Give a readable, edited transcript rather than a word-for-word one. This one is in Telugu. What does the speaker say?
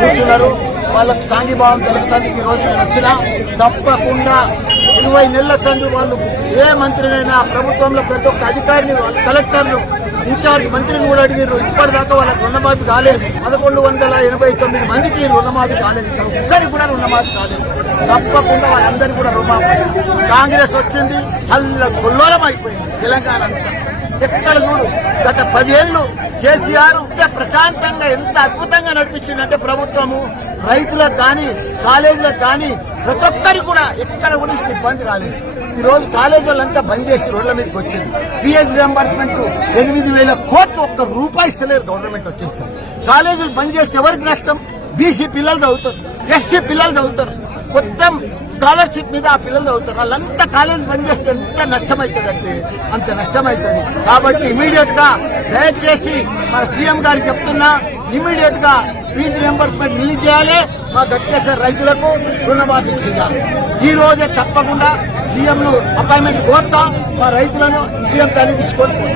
కూర్చున్నారు. వాళ్ళకు సాంఘీభావం తెలుపుతానికి ఈ రోజు నేను వచ్చినా తప్పకుండా 20 నెలల సందు వాళ్ళు ఏ మంత్రినైనా ప్రభుత్వంలో ప్రతి ఒక్క అధికారిని కలెక్టర్లు ఇన్ఛార్జ్ మంత్రిని కూడా అడిగారు. ఇప్పటిదాకా వాళ్ళకి రుణమాఫీ కాలేదు. 1189 మందికి రుణమాఫీ కాలేదు. ఒక్కరికి కూడా రుణమాఫీ కాలేదు. తప్పకుండా వాళ్ళందరికీ కూడా రుణమాఫీ. కాంగ్రెస్ వచ్చింది అల్లకొల్లోలం అయిపోయింది తెలంగాణ అంతా. ఎక్కడ చూడు గత 10 ఏళ్లు కేసీఆర్ ప్రశాంతంగా ఎంత అద్భుతంగా నడిపించిందంటే ప్రభుత్వము రైతులకు కానీ కాలేజీలకు కానీ ప్రతి ఒక్కరికి కూడా ఎక్కడ కూడా ఇబ్బంది రాలేదు. ఈ రోజు కాలేజీ వాళ్ళంతా బంద్ చేసి రోడ్ల మీదకి వచ్చింది. ఫీజు రియంబర్స్మెంట్ 8,000 కోట్లు ఒక్క రూపాయి ఇస్తలేరు గవర్నమెంట్ వచ్చేసింది. కాలేజీలు బంద్ చేస్తే ఎవరికి నష్టం? బీసీ పిల్లలు చదువుతారు, ఎస్సీ పిల్లలు చదువుతారు, మొత్తం స్కాలర్షిప్ మీద ఆ పిల్లలు చదువుతారు. వాళ్ళంతా కాలేజీ బంద్ చేస్తే ఎంత నష్టమవుతుంది అంటే అంత నష్టమవుతుంది. కాబట్టి ఇమీడియట్ గా దయచేసి మన సీఎం గారికి చెప్తున్నా, ఇమీడియట్ గా ఫీజు రియంబర్స్మెంట్ రిలీజ్ చేయాలి. మా గట్కేశ్వర రైతులకు రుణమాఫీ చేయాలి. ఈ రోజే తప్పకుండా సీఎం ను అపాయింట్మెంట్ కోరుతా. మా రైతులను సీఎం తల్లి తీసుకొని